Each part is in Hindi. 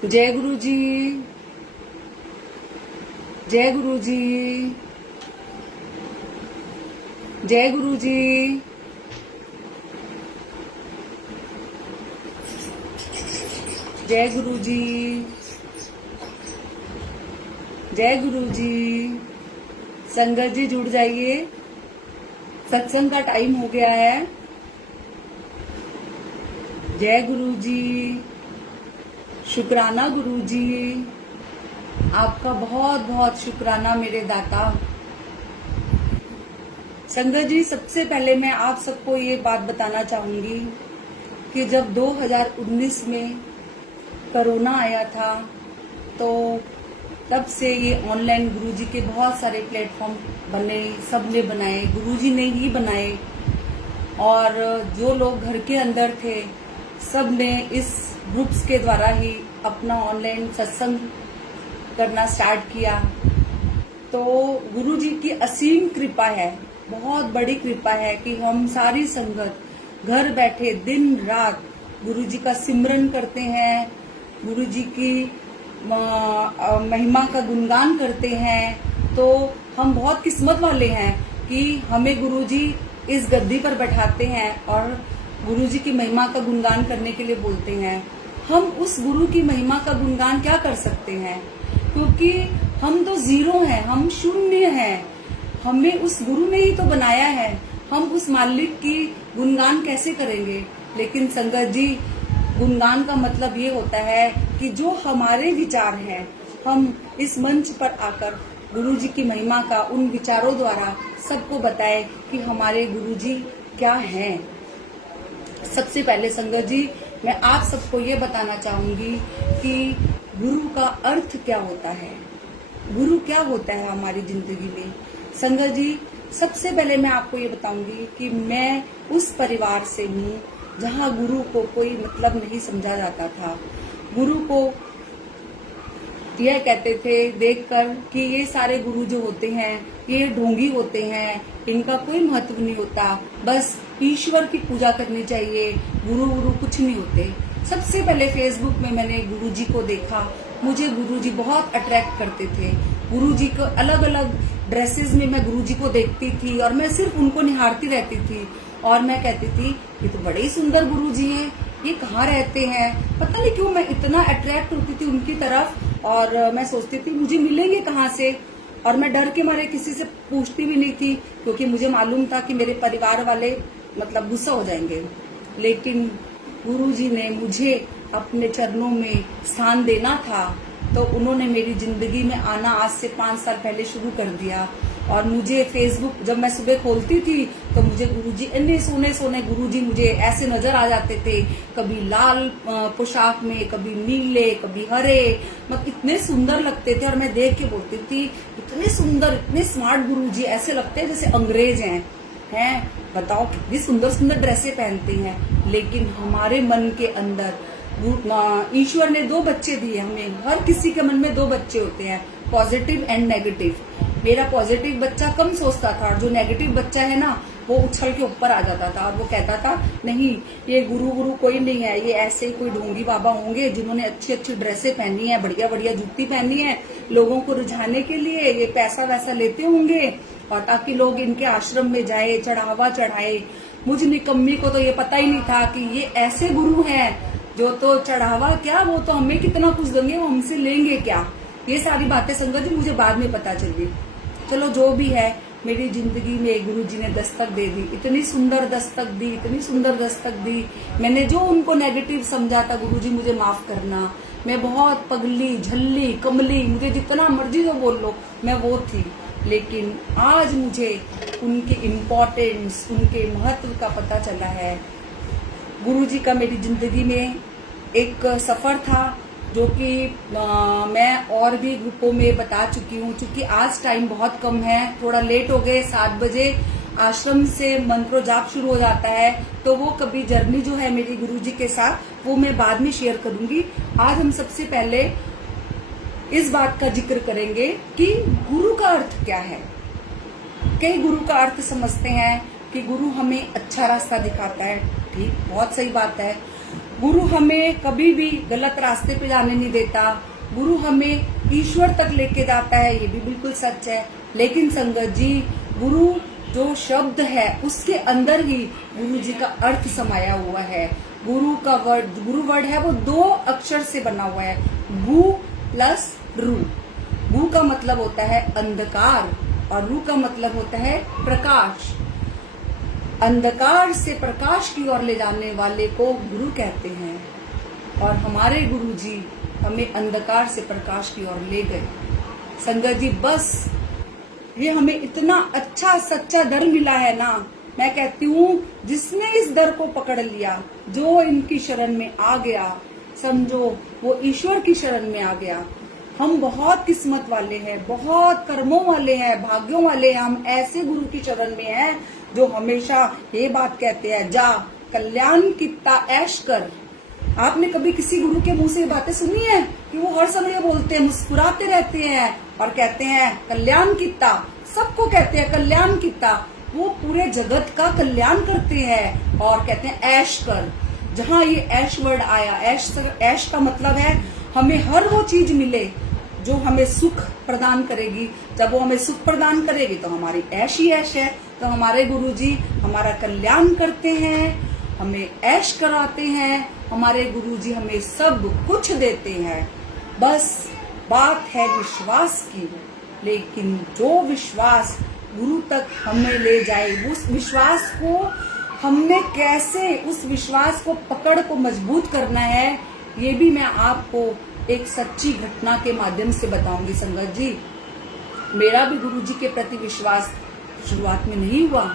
जय गुरु जी। जय गुरु जी। जय गुरु जी। जय गुरु जी। जय गुरु जी। संगत जी जुड़ जाइए, सत्संग का टाइम हो गया है। जय गुरु जी। शुक्राना गुरु जी, आपका बहुत बहुत शुक्राना मेरे दाता। संगत जी, सबसे पहले मैं आप सबको ये बात बताना चाहूंगी कि जब 2019 में कोरोना आया था तो तब से ये ऑनलाइन गुरुजी के बहुत सारे प्लेटफॉर्म बने, सबने बनाए, गुरुजी ने ही बनाए। और जो लोग घर के अंदर थे सब ने इस ग्रुप्स के द्वारा ही अपना ऑनलाइन सत्संग करना स्टार्ट किया। तो गुरुजी की असीम कृपा है, बहुत बड़ी कृपा है कि हम सारी संगत घर बैठे दिन रात गुरुजी का सिमरन करते हैं, गुरुजी की महिमा का गुणगान करते हैं। तो हम बहुत किस्मत वाले हैं कि हमें गुरुजी इस गद्दी पर बैठाते हैं और गुरुजी की महिमा का गुणगान करने के लिए बोलते हैं। हम उस गुरु की महिमा का गुणगान क्या कर सकते हैं, क्योंकि हम तो जीरो हैं, हम शून्य हैं। हमें उस गुरु ने ही तो बनाया है, हम उस मालिक की गुणगान कैसे करेंगे। लेकिन संगत जी, गुणगान का मतलब ये होता है कि जो हमारे विचार हैं हम इस मंच पर आकर गुरुजी की महिमा का उन विचारों द्वारा सबको बताएं कि हमारे गुरुजी क्या हैं। सबसे पहले संगत जी, मैं आप सबको ये बताना चाहूंगी कि गुरु का अर्थ क्या होता है, गुरु क्या होता है हमारी जिंदगी में। संगत जी, सबसे पहले मैं आपको ये बताऊंगी कि मैं उस परिवार से हूँ जहाँ गुरु को कोई मतलब नहीं समझा जाता था। गुरु को यह कहते थे देखकर कि ये सारे गुरु जो होते हैं ये ढोंगी होते हैं, इनका कोई महत्व नहीं होता, बस ईश्वर की पूजा करनी चाहिए, गुरु गुरु कुछ नहीं होते। सबसे पहले फेसबुक में मैंने गुरुजी को देखा, मुझे गुरुजी बहुत अट्रैक्ट करते थे। गुरुजी को अलग अलग ड्रेसेस में मैं गुरुजी को देखती थी और मैं सिर्फ उनको निहारती रहती थी और मैं कहती थी ये तो बड़े ही सुंदर गुरुजी हैं, ये कहाँ रहते हैं। पता नहीं क्यों मैं इतना अट्रैक्ट होती थी उनकी तरफ और मैं सोचती थी मुझे मिलेंगे कहाँ से। और मैं डर के मारे किसी से पूछती भी नहीं थी क्योंकि मुझे मालूम था कि मेरे परिवार वाले मतलब गुस्सा हो जाएंगे। लेकिन गुरुजी ने मुझे अपने चरणों में स्थान देना था तो उन्होंने मेरी जिंदगी में आना आज से 5 साल पहले शुरू कर दिया। और मुझे फेसबुक जब मैं सुबह खोलती थी तो मुझे गुरुजी, इतने सोने सोने गुरुजी मुझे ऐसे नजर आ जाते थे, कभी लाल पोशाक में, कभी नीले, कभी हरे, मतलब इतने सुंदर लगते थे। और मैं देख के बोलती थी इतने सुंदर, इतने स्मार्ट गुरुजी, ऐसे लगते हैं जैसे अंग्रेज हैं। बताओ कितनी सुंदर सुंदर ड्रेसें पहनते हैं। लेकिन हमारे मन के अंदर ईश्वर ने 2 बच्चे दिए हमें, हर किसी के मन में 2 बच्चे होते हैं, पॉजिटिव एंड नेगेटिव। मेरा पॉजिटिव बच्चा कम सोचता था और जो नेगेटिव बच्चा है ना वो उछल के ऊपर आ जाता था और वो कहता था नहीं ये गुरु गुरु कोई नहीं है, ये ऐसे ही कोई ढोंगी बाबा होंगे जिन्होंने अच्छी अच्छी ड्रेसें पहनी है, बढ़िया बढ़िया जूती पहनी है, लोगों को रिझाने के लिए ये पैसा वैसा लेते होंगे और ताकि लोग इनके आश्रम में जाए, चढ़ावा चढ़ाए। मुझ निकम्मी को तो ये पता ही नहीं था कि ये ऐसे गुरु हैं जो तो चढ़ावा क्या, वो तो हमें कितना कुछ देंगे, वो हमसे लेंगे क्या। ये सारी बातें संगत जी मुझे बाद में पता चली। चलो जो भी है, मेरी जिंदगी में गुरुजी ने दस्तक दे दी, इतनी सुंदर दस्तक दी, इतनी सुंदर दस्तक दी। मैंने जो उनको नेगेटिव समझा था गुरुजी मुझे माफ करना, मैं बहुत पगली झल्ली कमली, मुझे जितना मर्जी तो बोल लो, मैं वो थी। लेकिन आज मुझे उनके इम्पोर्टेंस, उनके महत्व का पता चला है। गुरुजी का मेरी जिंदगी में एक सफर था जो कि मैं और भी ग्रुपों में बता चुकी हूँ। क्योंकि आज टाइम बहुत कम है, थोड़ा लेट हो गए, 7 बजे आश्रम से मंत्रो जाप शुरू हो जाता है, तो वो कभी जर्नी जो है मेरी गुरुजी के साथ वो मैं बाद में शेयर करूंगी। आज हम सबसे पहले इस बात का जिक्र करेंगे कि गुरु का अर्थ क्या है। कई गुरु का अर्थ समझते हैं कि गुरु हमें अच्छा रास्ता दिखाता है, ठीक, बहुत सही बात है। गुरु हमें कभी भी गलत रास्ते पे जाने नहीं देता। गुरु हमें ईश्वर तक लेके जाता है, ये भी बिल्कुल सच है। लेकिन संगत जी, गुरु जो शब्द है उसके अंदर ही गुरु जी का अर्थ समाया हुआ है। गुरु वर्ड है वो 2 अक्षर से बना हुआ है, गु प्लस रू। गु का मतलब होता है अंधकार और रू का मतलब होता है प्रकाश। अंधकार से प्रकाश की ओर ले जाने वाले को गुरु कहते हैं। और हमारे गुरु जी हमें अंधकार से प्रकाश की ओर ले गए। संगत जी, बस ये हमें इतना अच्छा सच्चा दर मिला है ना, मैं कहती हूँ जिसने इस दर को पकड़ लिया, जो इनकी शरण में आ गया, समझो वो ईश्वर की शरण में आ गया। हम बहुत किस्मत वाले हैं, बहुत कर्मों वाले हैं, भाग्यों वाले हैं। हम ऐसे गुरु की शरण में हैं जो हमेशा ये बात कहते हैं, जा कल्याण कित्ता ऐश कर। आपने कभी किसी गुरु के मुंह से ये बातें सुनी है कि वो हर समय बोलते हैं, मुस्कुराते रहते हैं और कहते हैं कल्याण कित्ता, सबको कहते हैं कल्याण कित्ता। वो पूरे जगत का कल्याण करते हैं और कहते हैं ऐश कर। जहाँ ये ऐश वर्ड आया, ऐश का मतलब है हमें हर वो चीज मिले जो हमें सुख प्रदान करेगी। जब वो हमें सुख प्रदान करेगी तो हमारी ऐश ही ऐश है। तो हमारे गुरुजी हमारा कल्याण करते हैं, हमें ऐश कराते हैं, हमारे गुरुजी हमें सब कुछ देते हैं। बस बात है विश्वास की। लेकिन जो विश्वास गुरु तक हमें ले जाए, उस विश्वास को हमने कैसे उस विश्वास को पकड़ को मजबूत करना है, ये भी मैं आपको एक सच्ची घटना के माध्यम से बताऊंगी। संगत जी, मेरा भी गुरुजी के प्रति विश्वास शुरुआत में नहीं हुआ।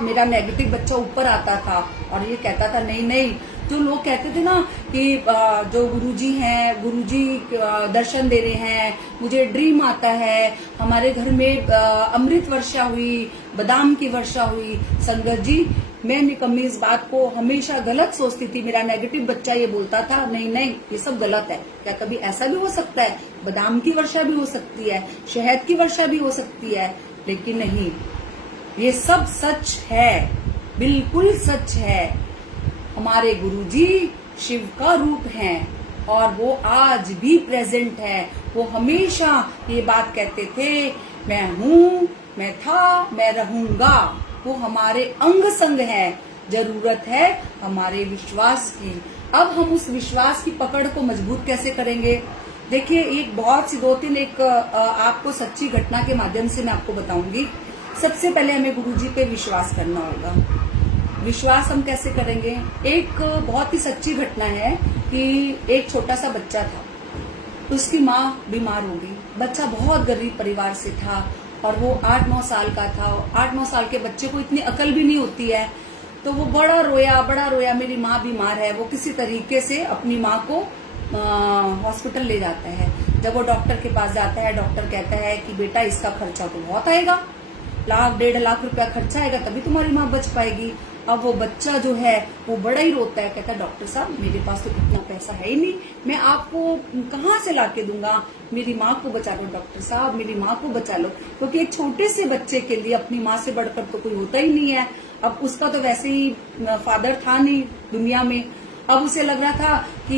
मेरा नेगेटिव बच्चा ऊपर आता था और ये कहता था नहीं, जो लोग कहते थे ना कि जो गुरुजी हैं, गुरुजी दर्शन दे रहे हैं, मुझे ड्रीम आता है, हमारे घर में अमृत वर्षा हुई, बादाम की वर्षा हुई। संगत जी, मैं निकम्मी इस बात को हमेशा गलत सोचती थी। मेरा नेगेटिव बच्चा ये बोलता था नहीं, ये सब गलत है। क्या कभी ऐसा भी हो सकता है? बादाम की वर्षा भी हो सकती है, शहद की वर्षा भी हो सकती है। लेकिन नहीं, ये सब सच है, बिल्कुल सच है। हमारे गुरुजी शिव का रूप हैं और वो आज भी प्रेजेंट है। वो हमेशा ये बात कहते थे, मैं हूँ, मैं था, मैं रहूंगा। वो हमारे अंग संग है। जरूरत है हमारे विश्वास की। अब हम उस विश्वास की पकड़ को मजबूत कैसे करेंगे? देखिए, एक बहुत सी 2-3 एक आपको सच्ची घटना के माध्यम से मैं आपको बताऊंगी। सबसे पहले हमें गुरुजी पे विश्वास करना होगा। विश्वास हम कैसे करेंगे? एक बहुत ही सच्ची घटना है कि एक छोटा सा बच्चा था, उसकी माँ बीमार हो गई। बच्चा बहुत गरीब परिवार से था और वो 8-9 साल का था। 8-9 साल के बच्चे को इतनी अकल भी नहीं होती है। तो वो बड़ा रोया, मेरी माँ बीमार है। वो किसी तरीके से अपनी माँ को हॉस्पिटल ले जाता है। जब वो डॉक्टर के पास जाता है, डॉक्टर कहता है कि बेटा इसका खर्चा तो बहुत आएगा, 1-1.5 लाख रुपया खर्चा आएगा, तभी तुम्हारी माँ बच पाएगी। अब वो बच्चा जो है वो बड़ा ही रोता है, कहता है डॉक्टर साहब मेरे पास तो इतना पैसा है ही नहीं, मैं आपको कहाँ से लाके दूंगा, मेरी माँ को बचा लो डॉक्टर साहब, मेरी माँ को बचा लो। क्योंकि एक छोटे से बच्चे के लिए अपनी माँ से बढ़कर तो कोई होता ही नहीं है। अब उसका तो वैसे ही फादर था नहीं दुनिया में। अब उसे लग रहा था कि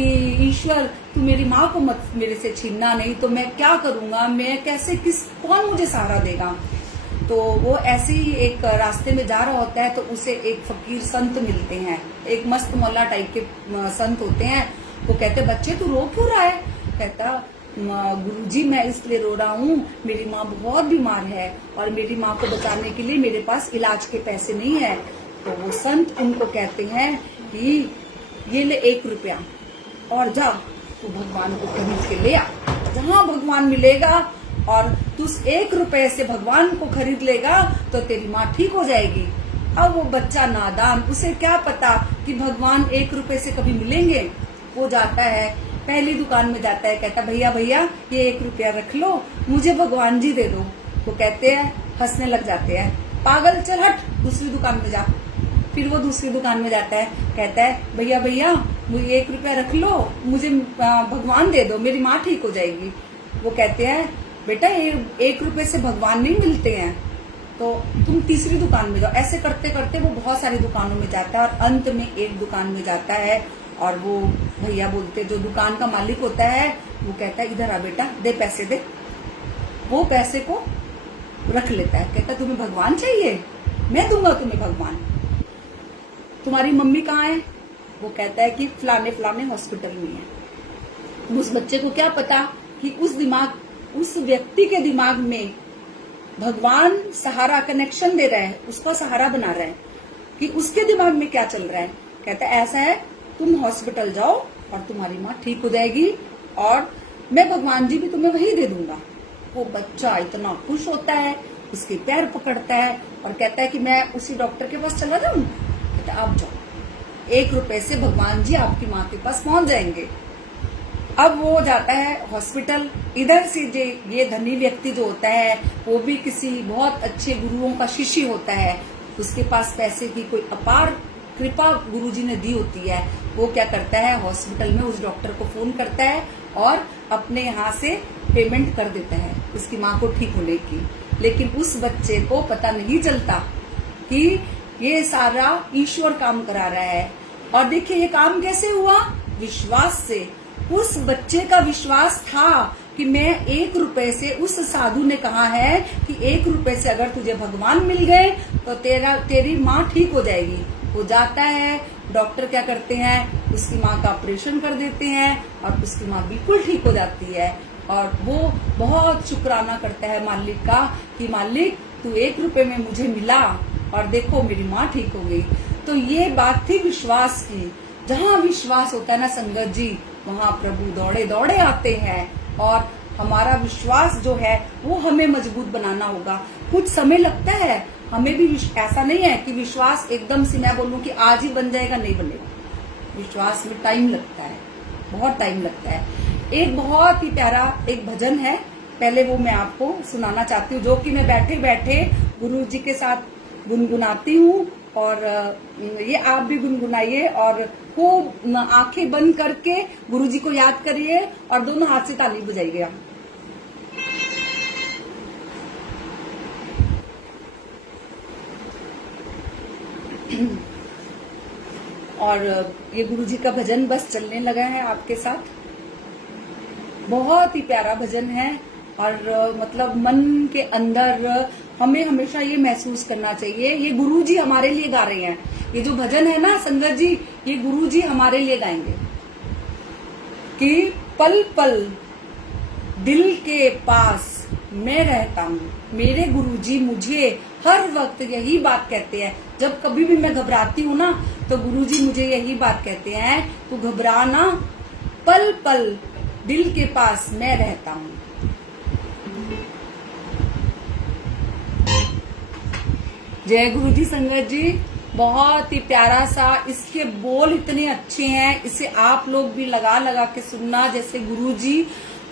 ईश्वर तू मेरी माँ को मत मेरे से छीनना, नहीं तो मैं क्या करूंगा, मैं कैसे कौन मुझे सहारा देगा। तो वो ऐसे ही एक रास्ते में जा रहा होता है तो उसे एक फकीर संत मिलते हैं, एक मस्त मौला टाइप के संत होते हैं। वो कहते बच्चे तू रो क्यों रहा है? कहता गुरुजी मैं इसलिए रो रहा हूँ, मेरी माँ बहुत बीमार है और मेरी माँ को बचाने के लिए मेरे पास इलाज के पैसे नहीं है। तो वो संत उनको कहते हैं कि ये ले 1 रुपया और जा तू भगवान को खरीद के ले आ। जहाँ भगवान मिलेगा और तू उस 1 रुपए से भगवान को खरीद लेगा तो तेरी माँ ठीक हो जाएगी। अब वो बच्चा नादान, उसे क्या पता कि भगवान 1 रुपए से कभी मिलेंगे। वो जाता है, पहली दुकान में जाता है, कहता भैया ये 1 रुपया रख लो, मुझे भगवान जी दे दो। वो कहते हैं, हंसने लग जाते हैं, पागल चल हट, दूसरी दुकान में जा। फिर वो दूसरी दुकान में जाता है, कहता है भैया मुझे 1 रुपया रख लो, मुझे भगवान दे दो, मेरी माँ ठीक हो जाएगी। वो कहते हैं बेटा ये 1 रुपए से भगवान नहीं मिलते हैं, तो तुम तीसरी दुकान में जाओ। ऐसे करते करते वो बहुत सारी दुकानों में जाता है और अंत में एक दुकान में जाता है और वो भैया बोलते, जो दुकान का मालिक होता है वो कहता है इधर आ बेटा, दे पैसे दे। वो पैसे को रख लेता है, कहता तुम्हें भगवान चाहिए, मैं दूंगा तुम्हें भगवान। तुम्हारी मम्मी कहाँ है? वो कहता है कि फलाने फलाने हॉस्पिटल में है। उस बच्चे को क्या पता कि उस व्यक्ति के दिमाग में भगवान सहारा कनेक्शन दे रहा है, उसका सहारा बना रहा है कि उसके दिमाग में क्या चल रहा है। कहता है ऐसा है, तुम हॉस्पिटल जाओ और तुम्हारी माँ ठीक हो जाएगी और मैं भगवान जी भी तुम्हें वही दे दूंगा। वो बच्चा इतना खुश होता है, उसके पैर पकड़ता है और कहता है कि मैं उसी डॉक्टर के पास चला जाऊं। कहता है आप जाओ, 1 रुपए से भगवान जी आपकी माँ के पास पहुंच जाएंगे। अब वो जाता है हॉस्पिटल। इधर से ये धनी व्यक्ति जो होता है वो भी किसी बहुत अच्छे गुरुओं का शिष्य होता है, उसके पास पैसे की कोई अपार कृपा गुरुजी ने दी होती है। वो क्या करता है, हॉस्पिटल में उस डॉक्टर को फोन करता है और अपने यहाँ से पेमेंट कर देता है उसकी माँ को ठीक होने की। लेकिन उस बच्चे को पता नहीं चलता कि ये सारा ईश्वर काम करा रहा है। और देखिए ये काम कैसे हुआ, विश्वास से। उस बच्चे का विश्वास था कि मैं 1 रुपए से, उस साधु ने कहा है कि 1 रुपए से अगर तुझे भगवान मिल गए तो तेरी माँ ठीक हो जाएगी। वो जाता है, डॉक्टर क्या करते हैं, उसकी माँ का ऑपरेशन कर देते हैं और उसकी माँ बिल्कुल ठीक हो जाती है। और वो बहुत शुक्राना करता है मालिक का कि मालिक तू 1 रुपए में मुझे मिला और देखो मेरी माँ ठीक हो गई। तो ये बात थी विश्वास की। जहाँ विश्वास होता है ना संगत जी, वहाँ प्रभु दौड़े दौड़े आते हैं। और हमारा विश्वास जो है वो हमें मजबूत बनाना होगा। कुछ समय लगता है हमें भी, ऐसा नहीं है कि विश्वास एकदम से मैं बोलूं कि आज ही बन जाएगा, नहीं बनेगा। विश्वास में टाइम लगता है, बहुत टाइम लगता है। एक बहुत ही प्यारा एक भजन है, पहले वो मैं आपको सुनाना चाहती हूँ, जो कि मैं बैठे बैठे गुरु जी के साथ गुनगुनाती हूँ। और ये आप भी गुनगुनाइए और खूब आंखें बंद करके गुरु जी को याद करिए और दोनों हाथ से ताली बजाइए। और ये गुरु जी का भजन बस चलने लगा है आपके साथ। बहुत ही प्यारा भजन है और मतलब मन के अंदर हमें हमेशा ये महसूस करना चाहिए, ये गुरु जी हमारे लिए गा रहे हैं। ये जो भजन है ना संगत जी, ये गुरु जी हमारे लिए गाएंगे कि पल पल दिल के पास मैं रहता हूँ। मेरे गुरु जी मुझे हर वक्त यही बात कहते हैं। जब कभी भी मैं घबराती हूँ ना तो गुरु जी मुझे यही बात कहते हैं, तू घबराना, पल पल दिल के पास मैं रहता हूँ। जय गुरु जी संगत जी। बहुत ही प्यारा सा, इसके बोल इतने अच्छे हैं, इसे आप लोग भी लगा लगा के सुनना। जैसे गुरु जी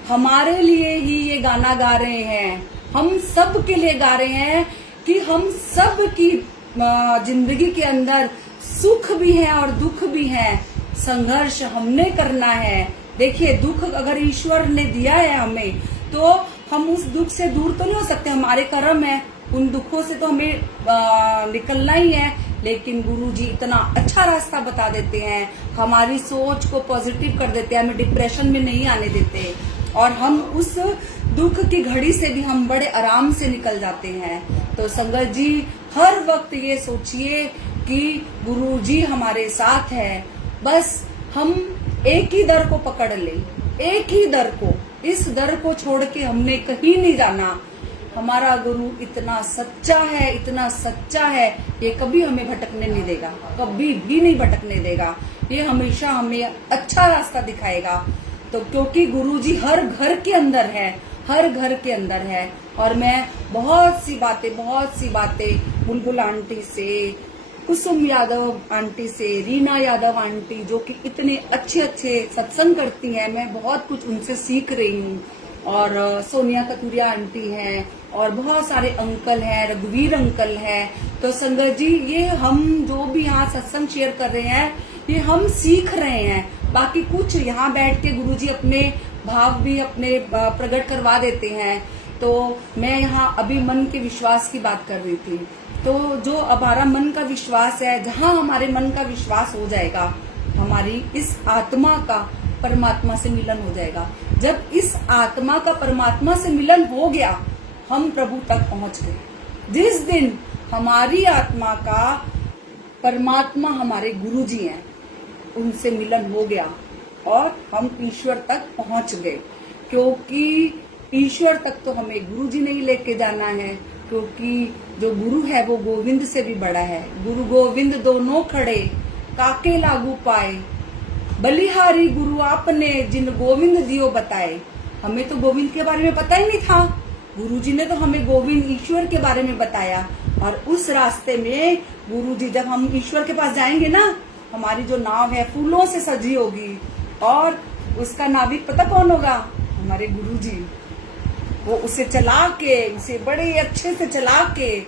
हमारे लिए ही ये गाना गा रहे हैं, हम सब के लिए गा रहे हैं कि हम सब की जिंदगी के अंदर सुख भी है और दुख भी है, संघर्ष हमने करना है। देखिए दुख अगर ईश्वर ने दिया है हमें तो हम उस दुख से दूर तो नहीं हो सकते, हमारे कर्म है, उन दुखों से तो हमें निकलना ही है। लेकिन गुरु जी इतना अच्छा रास्ता बता देते हैं, हमारी सोच को पॉजिटिव कर देते हैं, हमें डिप्रेशन में नहीं आने देते और हम उस दुख की घड़ी से भी हम बड़े आराम से निकल जाते हैं। तो संगत जी हर वक्त ये सोचिए कि गुरु जी हमारे साथ है, बस हम एक ही दर को पकड़ ले, एक ही दर को, इस दर को छोड़ के हमने कहीं नहीं जाना। हमारा गुरु इतना सच्चा है, इतना सच्चा है, ये कभी हमें भटकने नहीं देगा, कभी भी नहीं भटकने देगा। ये हमेशा हमें अच्छा रास्ता दिखाएगा। तो क्योंकि गुरु जी हर घर के अंदर है, हर घर के अंदर है। और मैं बहुत सी बातें बुलबुल आंटी से, कुसुम यादव आंटी से, रीना यादव आंटी जो कि इतने अच्छे अच्छे सत्संग करती हैं, मैं बहुत कुछ उनसे सीख रही हूँ। और सोनिया कतूरिया आंटी हैं और बहुत सारे अंकल हैं, रघुवीर अंकल हैं। तो संगत जी ये हम जो भी यहाँ सत्संग शेयर कर रहे हैं ये हम सीख रहे हैं। बाकी कुछ यहाँ बैठ के गुरुजी अपने भाव भी अपने प्रकट करवा देते हैं। तो मैं यहाँ अभी मन के विश्वास की बात कर रही थी। तो जो हमारा मन का विश्वास है, जहाँ हमारे मन का विश्वास हो जाएगा हमारी इस आत्मा का परमात्मा से मिलन हो जाएगा। जब इस आत्मा का परमात्मा से मिलन हो गया, हम प्रभु तक पहुंच गए। जिस दिन हमारी आत्मा का परमात्मा हमारे गुरु जी हैं, उनसे मिलन हो गया और हम ईश्वर तक पहुंच गए। क्योंकि ईश्वर तक तो हमें गुरु जी ने ही लेके जाना है, क्योंकि जो गुरु है वो गोविंद से भी बड़ा है। गुरु गोविंद दोनों खड़े, काके लागू पाए, बलिहारी गुरु आपने जिन गोविंद दियो बताए। हमें तो गोविंद के बारे में पता ही नहीं था, गुरु जी ने तो हमें गोविंद ईश्वर के बारे में बताया। और उस रास्ते में गुरु जी, जब हम ईश्वर के पास जाएंगे ना, हमारी जो नाव है फूलों से सजी होगी और उसका नाविक पता कौन होगा? हमारे गुरु जी। वो उसे चला के, उसे बड़े अच्छे से चला के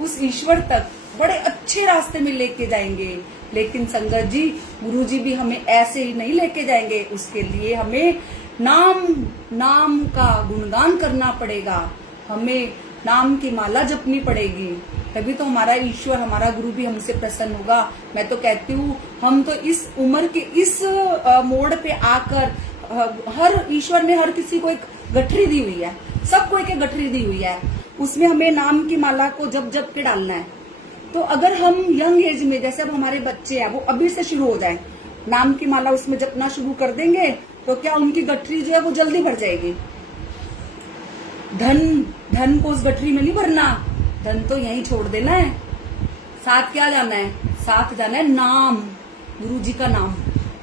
उस ईश्वर तक बड़े अच्छे रास्ते में लेके जाएंगे। लेकिन संगत जी, गुरु जी भी हमें ऐसे ही नहीं लेके जाएंगे। उसके लिए हमें नाम का गुणगान करना पड़ेगा, हमें नाम की माला जपनी पड़ेगी, तभी तो हमारा ईश्वर, हमारा गुरु भी हमसे प्रसन्न होगा। मैं तो कहती हूँ, हम तो इस उम्र के इस मोड़ पे आकर, हर ईश्वर ने हर किसी को एक गठरी दी हुई है, सबको एक गठरी दी हुई है, उसमें हमें नाम की माला को जप जप के डालना है। तो अगर हम यंग एज में, जैसे अब हमारे बच्चे हैं, वो अभी से शुरू हो जाए, नाम की माला उसमें जपना शुरू कर देंगे, तो क्या उनकी गठरी जो है वो जल्दी भर जाएगी। धन को उस गठरी में नहीं भरना, धन तो यहीं छोड़ देना है। साथ क्या जाना है? साथ जाना है नाम, गुरु जी का नाम।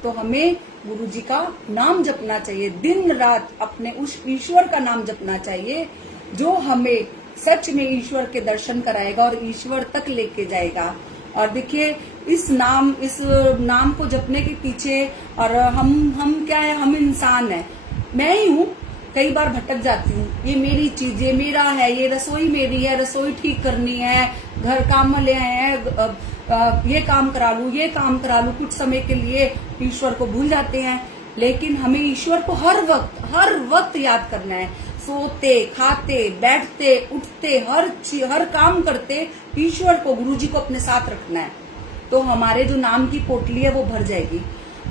तो हमें गुरु जी का नाम जपना चाहिए, दिन रात अपने उस ईश्वर का नाम जपना चाहिए, जो हमें सच में ईश्वर के दर्शन कराएगा और ईश्वर तक लेके जाएगा। और देखिए, इस नाम को जपने के पीछे, और हम क्या है, हम इंसान है, मैं ही हूँ, कई बार भटक जाती हूँ। ये मेरी चीज, ये मेरा है, ये रसोई मेरी है, रसोई ठीक करनी है, घर काम में ले आए हैं, ये काम करा लूं, ये काम करा लूं, कुछ समय के लिए ईश्वर को भूल जाते हैं। लेकिन हमें ईश्वर को हर वक्त याद करना है। सोते, खाते, बैठते, उठते, हर काम करते ईश्वर को, गुरु जी को अपने साथ रखना है। तो हमारे जो नाम की पोटली है वो भर जाएगी।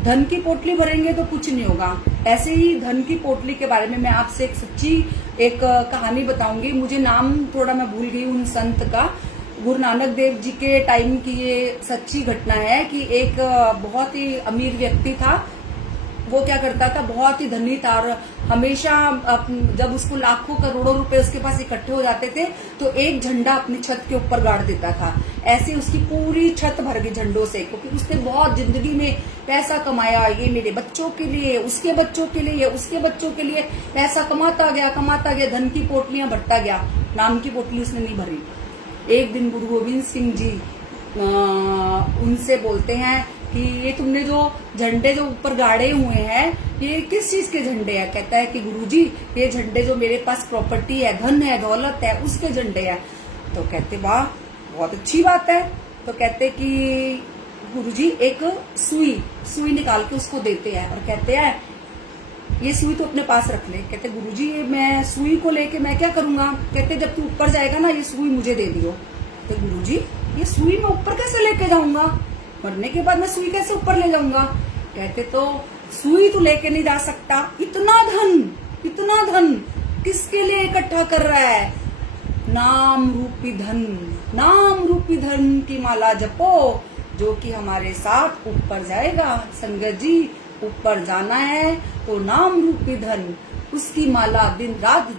धन की पोटली भरेंगे तो कुछ नहीं होगा। ऐसे ही धन की पोटली के बारे में मैं आपसे एक सच्ची कहानी बताऊंगी। मुझे नाम थोड़ा मैं भूल गई उन संत का। गुरु नानक देव जी के टाइम की ये सच्ची घटना है कि एक बहुत ही अमीर व्यक्ति था। वो क्या करता था, बहुत ही धनी था, और हमेशा जब उसको लाखों करोड़ों रुपए उसके पास इकट्ठे हो जाते थे तो एक झंडा अपनी छत के ऊपर गाड़ देता था। ऐसे उसकी पूरी छत भर गई झंडों से, क्योंकि उसने बहुत जिंदगी में पैसा कमाया। ये मेरे बच्चों के लिए, उसके बच्चों के लिए, उसके बच्चों के लिए पैसा कमाता गया, धन की पोटलियां भरता गया। नाम की पोटली उसने नहीं भरी। एक दिन गुरु गोविंद सिंह जी उनसे बोलते हैं कि ये तुमने जो झंडे जो ऊपर गाड़े हुए हैं, ये किस चीज के झंडे हैं? कहता है कि गुरुजी, ये झंडे जो मेरे पास प्रॉपर्टी है, धन है, दौलत है, उसके झंडे हैं। तो कहते वाह, बहुत अच्छी बात है। तो कहते कि गुरुजी एक सुई निकाल के उसको देते हैं और कहते हैं ये सुई तो अपने पास रख ले। कहते गुरुजी, ये मैं सुई को लेके मैं क्या करूंगा? कहते जब तू ऊपर जाएगा ना, ये सुई मुझे दे दियो। तो गुरुजी, ये सुई मैं ऊपर कैसे लेके जाऊंगा? मरने के बाद मैं सुई कैसे ऊपर ले जाऊंगा? कहते तो सुई तो लेके नहीं जा सकता, इतना धन किसके लिए इकट्ठा कर रहा है? नाम रूपी धन की माला जपो, जो कि हमारे साथ ऊपर जाएगा। संगत जी, ऊपर जाना है तो नाम रूपी धन, उसकी माला दिन रात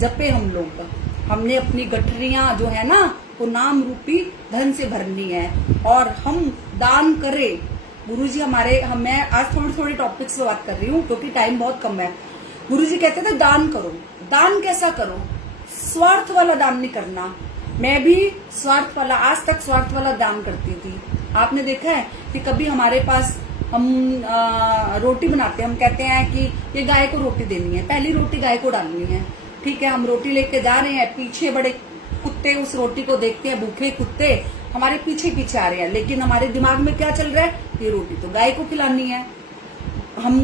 जपे हम लोग। हमने अपनी गठरियां जो है ना, वो नाम रूपी धन से भरनी है, और हम दान करें। गुरुजी मैं आज थोड़ी टॉपिक्स पे बात कर रही हूँ क्योंकि टाइम बहुत कम है। गुरुजी कहते थे दान करो। दान कैसा करो? स्वार्थ वाला दान नहीं करना। मैं भी आज तक स्वार्थ वाला दान करती थी। आपने देखा है कि कभी हमारे पास हम रोटी बनाते हैं, हम कहते हैं कि ये गाय को रोटी देनी है, पहली रोटी गाय को डालनी है। ठीक है, हम रोटी लेके जा रहे हैं, पीछे बड़े कुत्ते उस रोटी को देखते हैं, भूखे कुत्ते हमारे पीछे आ रहे हैं, लेकिन हमारे दिमाग में क्या चल रहा है? ये रोटी तो गाय को खिलानी है। हम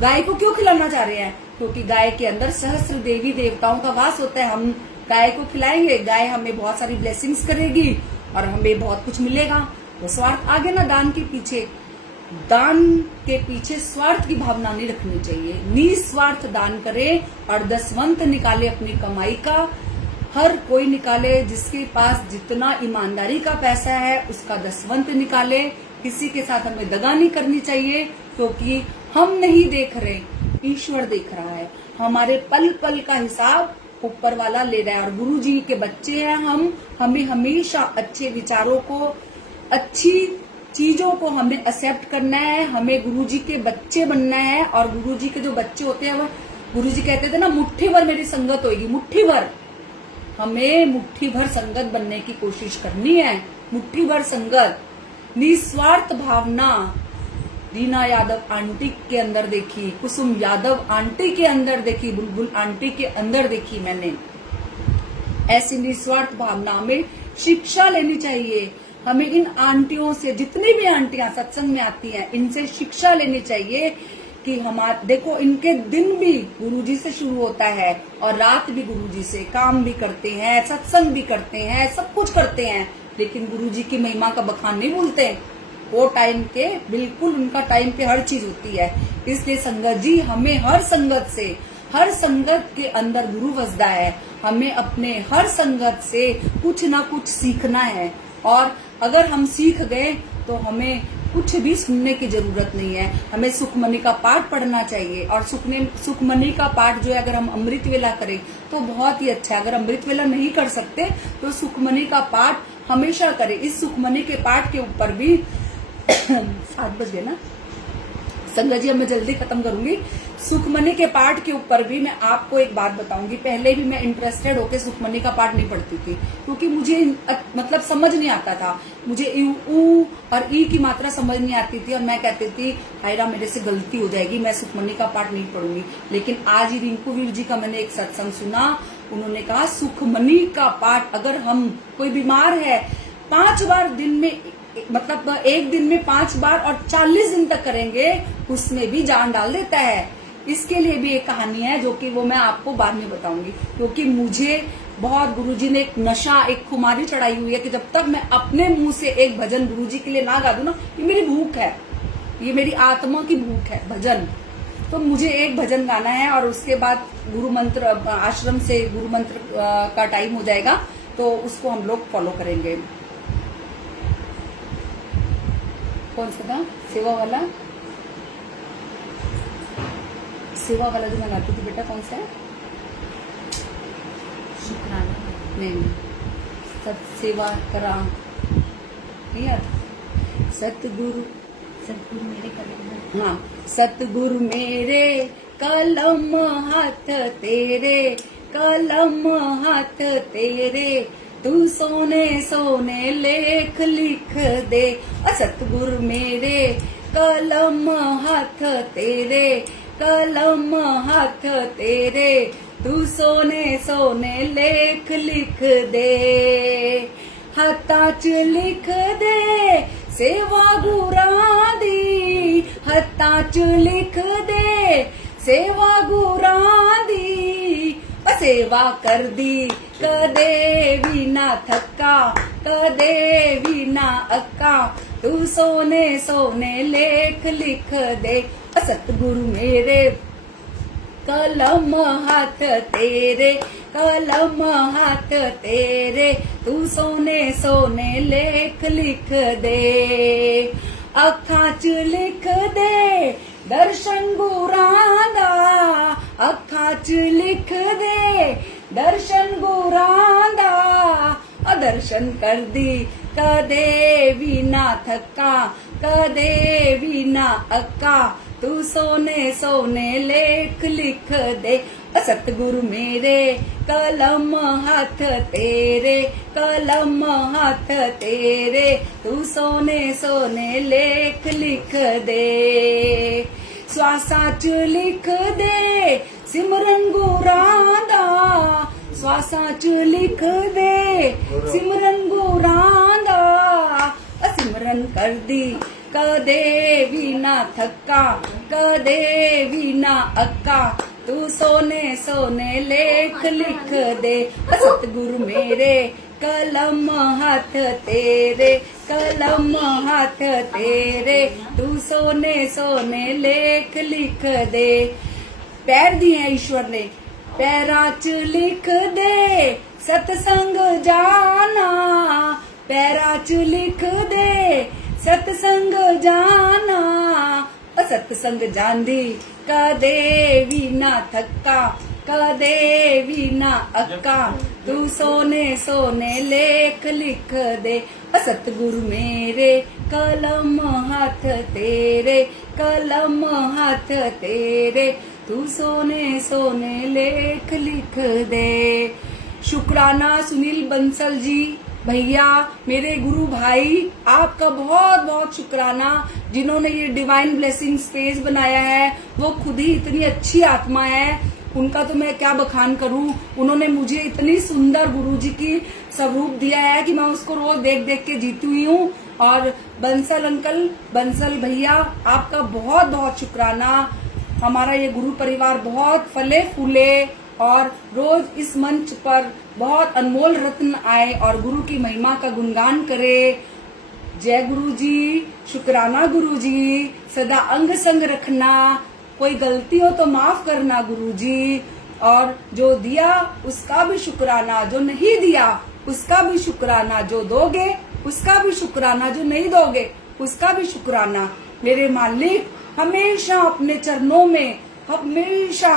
गाय को क्यों खिलाना चाह रहे हैं? क्योंकि गाय के अंदर सहस्त्र देवी देवताओं का वास होता है। हम गाय को खिलाएंगे, गाय हमें बहुत सारी ब्लेसिंग्स करेगी और हमें बहुत कुछ मिलेगा। वो स्वार्थ आ गया ना दान के पीछे। दान के पीछे स्वार्थ की भावना नहीं रखनी चाहिए। निस्वार्थ दान करे और दसवंत निकाले अपनी कमाई का। हर कोई निकाले, जिसके पास जितना ईमानदारी का पैसा है उसका दसवंत निकाले। किसी के साथ हमें दगा नहीं करनी चाहिए, क्योंकि हम नहीं देख रहे, ईश्वर देख रहा है। हमारे पल पल का हिसाब ऊपर वाला ले रहा है। और गुरु जी के बच्चे हैं हम, हमें हमेशा अच्छे विचारों को, अच्छी चीजों को हमें एक्सेप्ट करना है। हमें गुरु जी के बच्चे बनना है। और गुरु जी के जो बच्चे होते हैं, वो गुरु जी कहते थे ना, मुट्ठी भर मेरी संगत होगी, मुट्ठी भर। हमें मुट्ठी भर संगत बनने की कोशिश करनी है, मुट्ठी भर संगत। निस्वार्थ भावना रीना यादव आंटी के अंदर देखी, कुसुम यादव आंटी के अंदर देखी, बुलबुल आंटी के अंदर देखी मैंने। ऐसी निस्वार्थ भावना हमें शिक्षा लेनी चाहिए। हमें इन आंटियों से, जितनी भी आंटियां सत्संग में आती हैं, इनसे शिक्षा लेनी चाहिए कि हमारे, देखो इनके दिन भी गुरुजी से शुरू होता है और रात भी गुरुजी से। काम भी करते हैं, सत्संग भी करते हैं, सब कुछ करते हैं, लेकिन गुरुजी की महिमा का बखान नहीं भूलते। वो टाइम के बिल्कुल, उनका टाइम पे हर चीज होती है। इसलिए संगत जी, हमें हर संगत से, हर संगत के अंदर गुरु वसदा है। हमें अपने हर संगत से कुछ ना कुछ सीखना है। और अगर हम सीख गए तो हमें कुछ भी सुनने की जरूरत नहीं है। हमें सुखमणि का पाठ पढ़ना चाहिए। और सुखमणि का पाठ जो है, अगर हम अमृत वेला करें तो बहुत ही अच्छा है। अगर अमृत वेला नहीं कर सकते तो सुखमणि का पाठ हमेशा करें। इस सुखमणि के पाठ के ऊपर भी 7 बज गए ना संगत जी, अब मैं जल्दी खत्म करूंगी। सुखमणि के पाठ के ऊपर भी मैं आपको एक बात बताऊंगी। पहले भी मैं इंटरेस्टेड होकर सुखमणि का पाठ नहीं पढ़ती थी, क्योंकि मुझे मतलब समझ नहीं आता था। मुझे ऊ और ई की मात्रा समझ नहीं आती थी, और मैं कहती थी हायरा मेरे से गलती हो जाएगी, मैं सुखमणि का पाठ नहीं पढ़ूंगी। लेकिन आज ही रिंकू वीर जी का मैंने एक सत्संग सुना, उन्होंने कहा सुखमणि का पाठ अगर हम, कोई बीमार है, 5 बार दिन में, मतलब एक दिन में 5 बार और 40 दिन तक करेंगे, उसमें भी जान डाल देता है। इसके लिए भी एक कहानी है, जो कि वो मैं आपको बाद में बताऊंगी। क्योंकि मुझे बहुत गुरुजी ने एक नशा, एक खुमारी चढ़ाई हुई है कि जब तक मैं अपने मुंह से एक भजन गुरुजी के लिए ना गा दूं ना, ये मेरी भूख है, ये मेरी आत्मा की भूख है, भजन। तो मुझे एक भजन गाना है, और उसके बाद गुरु मंत्र, आश्रम से गुरु मंत्र का टाइम हो जाएगा, तो उसको हम लोग फॉलो करेंगे। कौन सा था? सेवा वाला, सेवा वाला जो मैं गाती थी बेटा, कौन सा है? शुक्राना, नहीं, सत सेवा करा, यार सतगुरु, सतगुरु मेरे कलम, हाँ, सतगुरु मेरे कलम हाथ तेरे, कलम हाथ तेरे, तू सोने सोने लेख लिख दे। सतगुरु मेरे कलम हाथ तेरे, कलम हाथ तेरे, तू सोने सोने लेख लिख दे। हत्था च लिख दे सेवा गुरां दी, हत्था च लिख दे सेवा गुरां दी। सेवा कर दी कदे भी ना थका, कदे भी ना अक्का, तू सोने सोने लेख लिख दे। सतगुरु मेरे कलम हाथ तेरे, कलम हाथ तेरे, तू सोने सोने लेख लिख दे। अखां च लिख दे दर्शन गुरां दा, अखां च लिख दे दर्शन गुरां दा। दर्शन कर दी कदे भी ना थका, कदे भी ना अक्का, तू सोने सोने लेख लिख दे। सतगुरु मेरे कलम हाथ तेरे, कलम हाथ तेरे, तू सोने सोने लेख लिख दे। श्वासा च लिख दे सिमरन गुरां दा, श्वासा च लिख दे सिमरन गुरां दा। सिमरन कर दी कदे भी ना थका, कदे भी ना अक्का, तू सोने सोने लेख लिख दे। सतगुरु मेरे कलम हाथ तेरे, कलम हाथ तेरे, तू सोने सोने लेख लिख दे। पैर दिए हैं ईश्वर ने, पैराच लिख दे सत्संग जाना, पैराच लिख दे सत्संग जाना, सत्संग जांदी कदे भी ना थक्का, कदे भी ना अक्का, तू सोने सोने लेख लिख दे। सतगुरु मेरे कलम हाथ तेरे, कलम हाथ तेरे, तू सोने सोने लेख लिख दे। शुक्राना सुनील बंसल जी भैया, मेरे गुरु भाई, आपका बहुत बहुत शुक्राना जिन्होंने ये डिवाइन ब्लेसिंग स्पेस बनाया है। वो खुद ही इतनी अच्छी आत्मा है, उनका तो मैं क्या बखान करूं। उन्होंने मुझे इतनी सुंदर गुरुजी की स्वरूप दिया है कि मैं उसको रोज देख देख के जीती हुई हूँ। और बंसल अंकल, बंसल भैया, आपका बहुत बहुत शुक्राना। हमारा ये गुरु परिवार बहुत फले फूले और रोज इस मंच पर बहुत अनमोल रत्न आए और गुरु की महिमा का गुणगान करे। जय गुरु जी, शुक्राना गुरु जी, सदा अंग संग रखना, कोई गलती हो तो माफ करना गुरु जी। और जो दिया उसका भी शुक्राना, जो नहीं दिया उसका भी शुक्राना, जो दोगे उसका भी शुक्राना, जो नहीं दोगे उसका भी शुक्राना। मेरे मालिक, हमेशा अपने चरणों में, हमेशा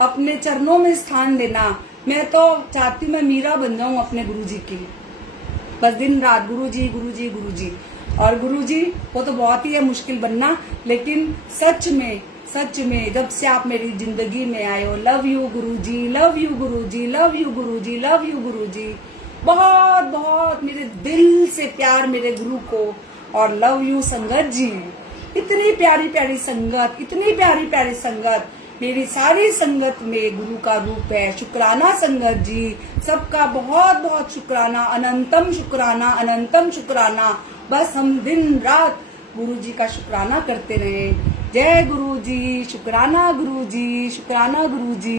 अपने चरणों में स्थान देना। मैं तो चाहती हूँ मैं मीरा बन जाऊं अपने गुरुजी की, बस दिन रात गुरुजी गुरुजी गुरुजी। और गुरुजी वो तो बहुत ही है मुश्किल बनना, लेकिन सच में जब से आप मेरी जिंदगी में आए हो, love you Guruji, love you Guruji, love you Guruji, love you Guruji. बहुत बहुत मेरे दिल से प्यार मेरे गुरु को। और लव यू संगत जी, इतनी प्यारी प्यारी संगत, इतनी प्यारी प्यारी संगत, मेरी सारी संगत में गुरु का रूप है। शुक्राना संगत जी, सबका बहुत बहुत शुक्राना, अनंतम शुक्राना, अनंतम शुक्राना। बस हम दिन रात गुरु जी का शुक्राना करते रहे। जय गुरु जी, शुक्राना गुरु जी, शुक्राना गुरु जी।